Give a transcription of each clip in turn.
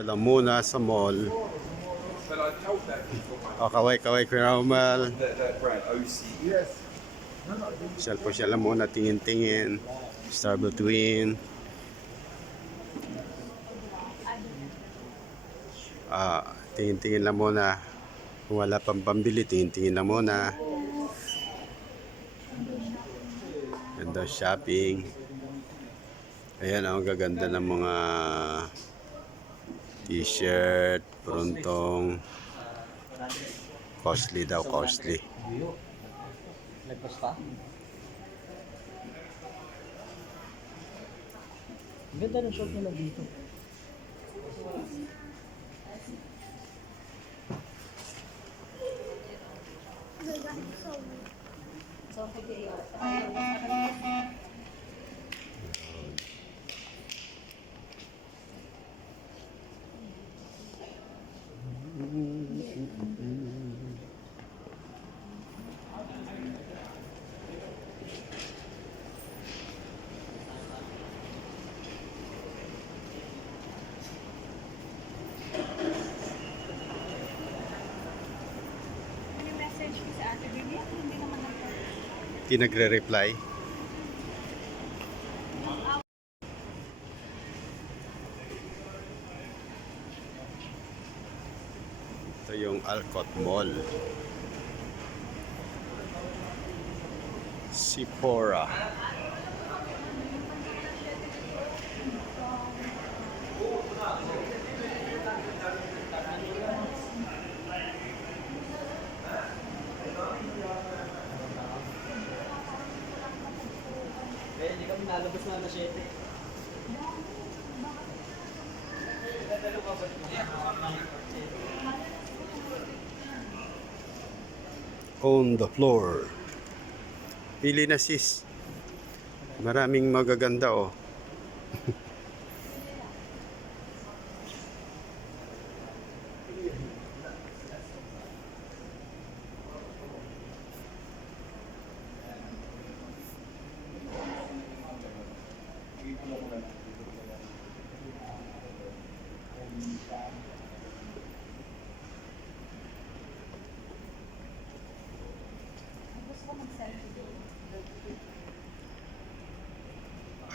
Siya lang muna sa mall. O, kaway-kaway Kuya Romel. Siya lang muna, tingin-tingin. Star between. Tingin-tingin lang muna. Kung wala pang pambili, tingin-tingin lang muna. Ganda shopping. Ayan, ang gaganda ng mga t-shirt, pruntong. Costly daw, costly. Lagpas pa? Ganda ng short nila dito. Hindi nagre-reply. Ito yung Alcott Mall. Sephora. Hindi kami nalabas na alas 7. On the floor. Pili na sis. Maraming magaganda oh.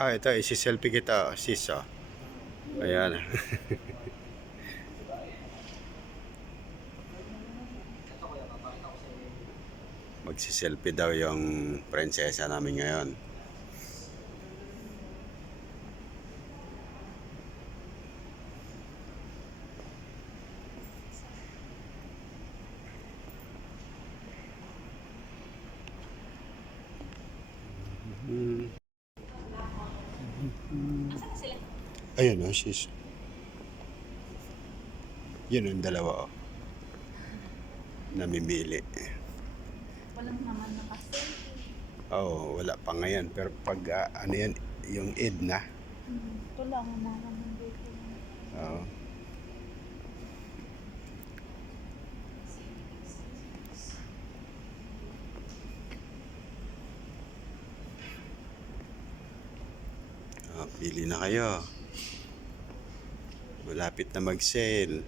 Ito, isi-selfie kita, sis, oh. Ayan. Magsi-selfie daw yung prinsesa namin ngayon. Ayun, oh, sis. Yun ang dalawa, oh. Namimili. Walang naman nakaselfie. Oo, wala pa ngayon. Pero pag ano yan, yung Eid na. Ito lang ang mga naman dito. Oo. Pili na kayo. Malapit na mag-sale.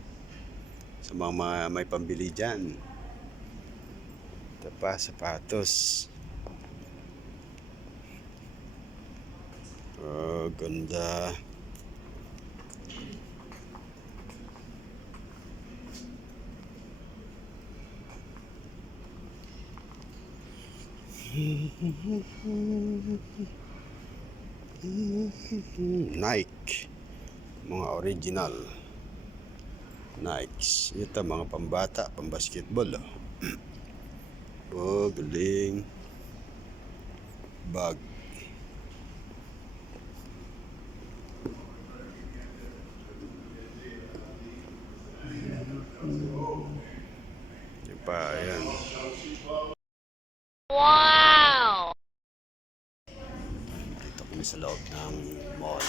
Sa mga may pambili dyan. Ito pa, sapatos. Oh, ganda. Nike. Mga original Nikes. Ito mga pambata, pambasketball, oh. Oh, galing. Bag. Yan pa, ayan. Wow! Dito kami sa loob ng mall.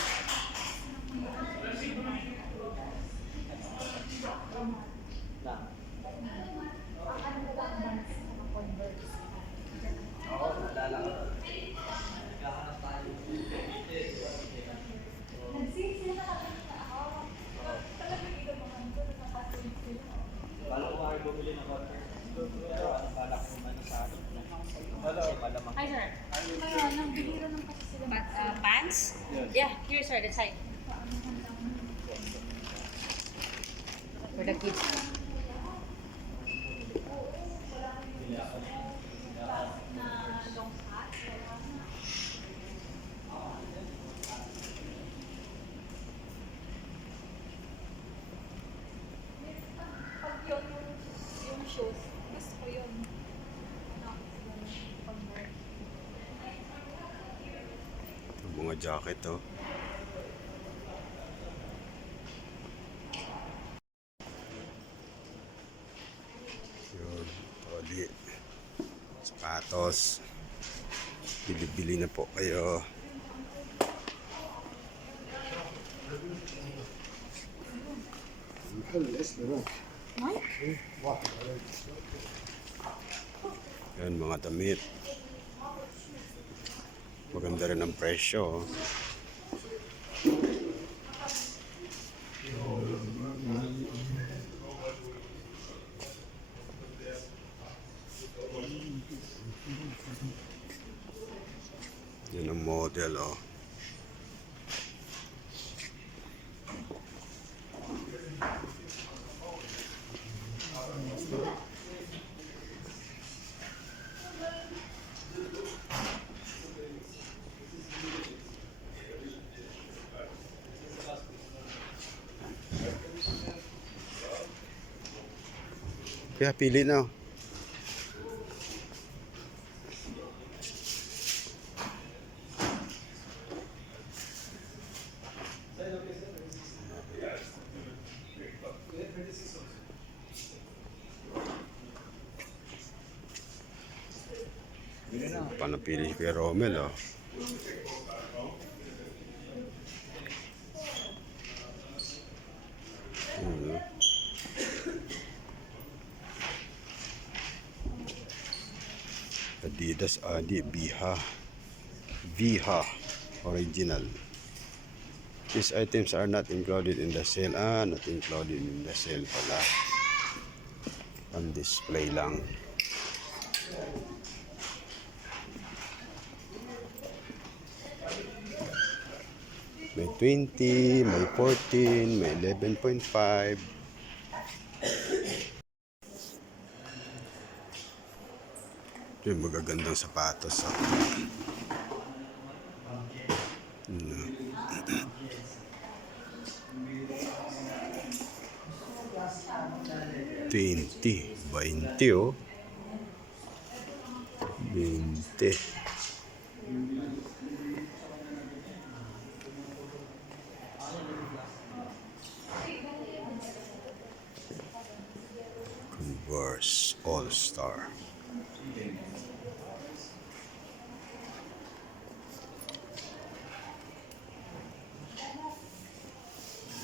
Hi, sir. Nang bihira ng kasi sila. Pants? Yeah, here, sir, that side. For the kids. Pag yung shoes, gusto ko yun. Mga jacket, oh. Yun, toli. Sapatos. Bili-bili na po kayo. Yan, mga damit. Maganda rin ang presyo. Yan ang model, oh. Kaya pili na, oh. Panapili kay Romel, oh. Adidas Adi Viha original. These items are not included in the sale. Not included in the sale pala. On display lang. May 20, may 14, may 11.5. Ito yung magagandang sapatos. 20, oh. 20. Converse All-Star.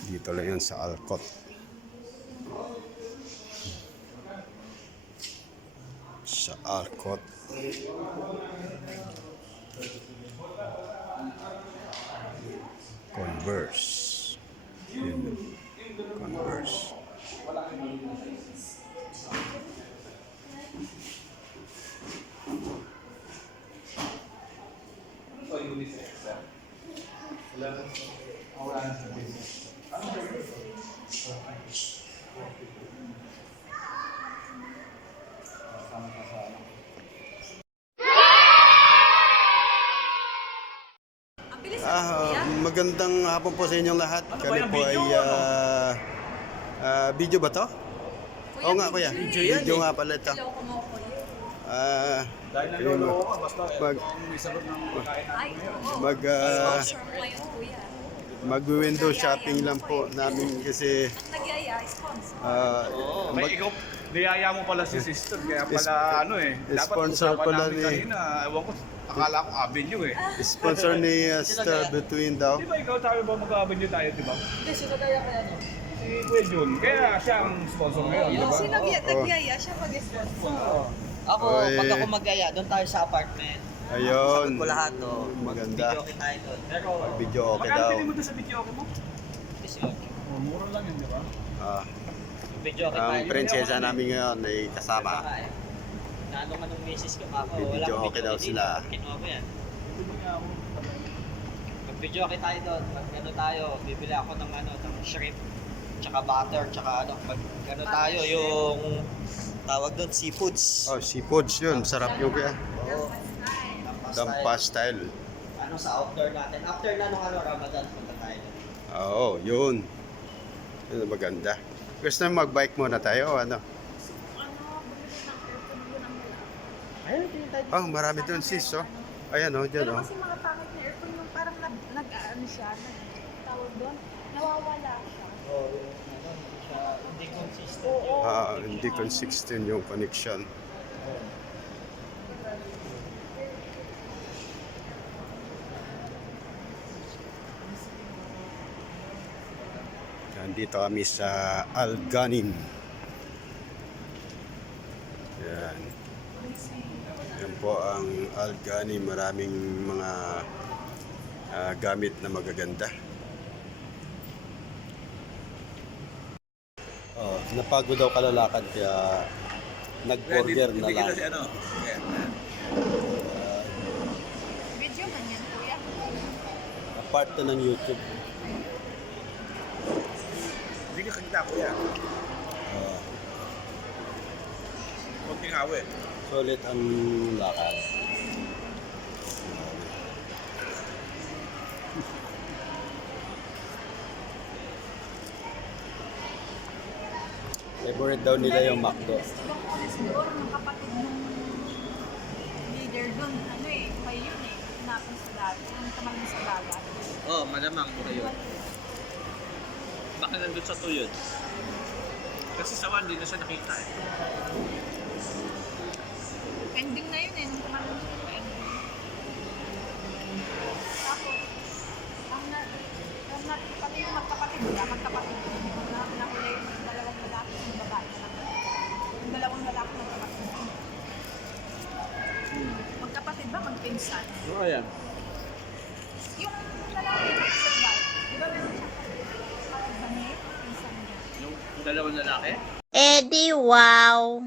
Dito lang yan sa Alcott. Sa Alcott. Converse. Yun. Converse. Magandang hapon po sa inyong lahat. Kami po ay video ba to? Oo nga kuya. Video nga pala ito. Mag-window shopping lang po namin kasi niyaya mo pala si sister, kaya pala dapat sponsor pala ni kanina, ewan ko, akala ko avenue sponsor ni Star Between daw. Di ba ikaw tayo ba mag-avenue tayo, di ba? Hindi, sino kaya kaya no? Si Kuya Jun, kaya siya ang sponsor ngayon, di ba? Sino nagyaya siya mag-sponsor? Ako, Oy. pag ako mag-aya, doon tayo sa apartment. Ayun. Sagot ko lahat, oh. Maganda. Video okay tayo doon. Pero, Video okay Magkano daw. pili mo doon sa video mo? kasi okay. Mura lang yun, di ba? Mag-video kita. Ang prinsesa namin ngayon ay kasama. Nano ka nung misis ko ako. Bibidyo okay daw sila. Kinuha ko yan. Mag-video okay tayo doon. Mag ano tayo, bibili ako ng ano, ng shrimp. Tsaka butter, tsaka ano, mag ano tayo, yung tawag doon, seafoods. Oh, seafoods yun. Sarap yung kaya. Oo. Dampa style. Ano sa outdoor natin. After na nung ano, Ramadan, punta tayo doon. Oo, yun. Yun ang maganda. Gusto na mag-bike muna tayo o ano? Ayun, pinintay. Oh, marami doon sis, oh. Ayan, oh, dyan, Pero oh. kasi mga pangit na aircon yung parang nag-ano siya, tawag doon, nawawala siya. Oo, ano, hindi siya, hindi consistent. Oo. Hindi consistent yung connection. Nandito kami sa Alganim. Yan. Yan po ang Alganim. Maraming mga gamit na magaganda. Oh, napagod daw kalalakad kaya nag-order na lang. ano? Video man yan, kuya. Part na ng YouTube. Hindi ka kagda ko yan. Oh, Kunting hawi. solid ang lakad. Favorite daw nila yung McDo. Ibang oras doon, ng kapatid nung leader doon, ano eh, buhay yun eh, pinapon sa dagat, yung tamal sa dagat. Oo, malamang mo kayo. Baka nandun sa tuyod. Kasi sa one, hindi na siya nakita eh. Ending na yun eh, nung tumalon siya yung ending. Tapos, pati yung magkapatid nila, magkapatid na nakula yung dalawang lalaki yung babae. Yung dalawang lalaki magkapatid. Magkapatid ba? Magpinsan? Oo, yan. Yung lalaki na survive, di ba meron siyang kapatid ba niya? Pinsan niya. Yung dalawang lalaki? Eddie, wow.